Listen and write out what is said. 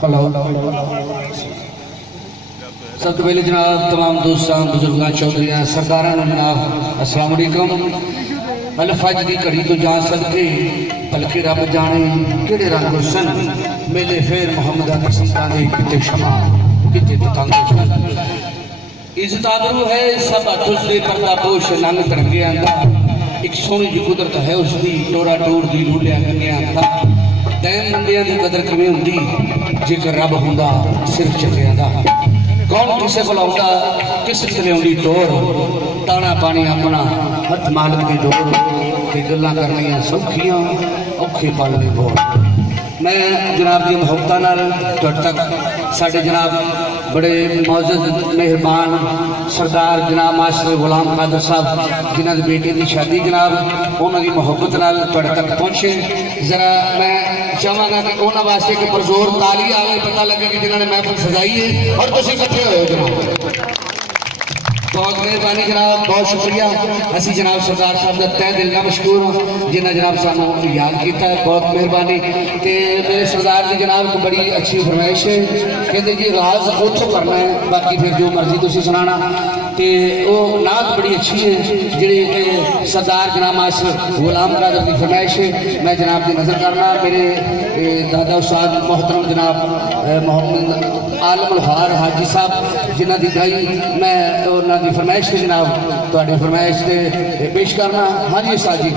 सब तो पहले जनाब तमाम दोस्तों बुजुर्गों चौधरियां सरदारा जनाब अस्सलाम वालेकुम। अल्फज की घड़ी तो जान सकते बल्कि रब जाने किहड़े रंग सन मेले फिर मुहम्मद अली संतां दे किते क्षमा किते तंग इज्जत आबरू है सब तुझ दे पर्दा पोश नंग तरंगे आंदा एक सोहनी जी कुदरत है उसकी टोरा टोर दी रूलिया गंगिया आंदा दैन बंदियां दी कदर किवें हुंदी जेकर रब हुंदा सिर्फ चलिया दा कौन किसे को आउंदा किस ते आउंदी टोर ताना पानी अपना हथ मालक दी डोर ते गल्लां करनियां सौखियां औखे पालने बोल। मैं जनाब की मुहब्बत नाल तुहाडे तक साडे जनाब बड़े मौजूद मेहरबान सरदार जनाब मास्टर गुलाम कादर साहब जिन्हों के बेटे की शादी जनाब उन्होंने मुहब्बत नाल तुहाडे तक पहुँचे। जरा मैं चाहांगा कि उन्होंने वास्ते एक परजोर ताली आवे पता लगे कि जिन्होंने महफिल सजाई है और तुम इकट्ठे हो जनाब। बहुत मेहरबानी जनाब बहुत शुक्रिया। असी जनाब सरदार साहब का तय दिल का मशहूर हाँ जिन्हें जनाब सानू याद किया बहुत मेहरबानी। तो मेरे सरदार जी जनाब को बड़ी अच्छी फरमाइश है कहते जी राज उतो करना है बाकी फिर जो मर्जी तुम सुनाना तो वो नात बड़ी अच्छी है जी सरदार जनाब मास्टर गुलाम कादर की फरमाइश है। मैं जनाब की नज़र करना मेरे दादा उस्ताद मोहतरम जनाब मोहम्मद आलम लहार हाजी साहब जिन्हों की गाई मैं उन्होंने फरमाइश से जनाब थोड़ी फरमाइश से पेश करना। हाँ जी उस्ताद जी।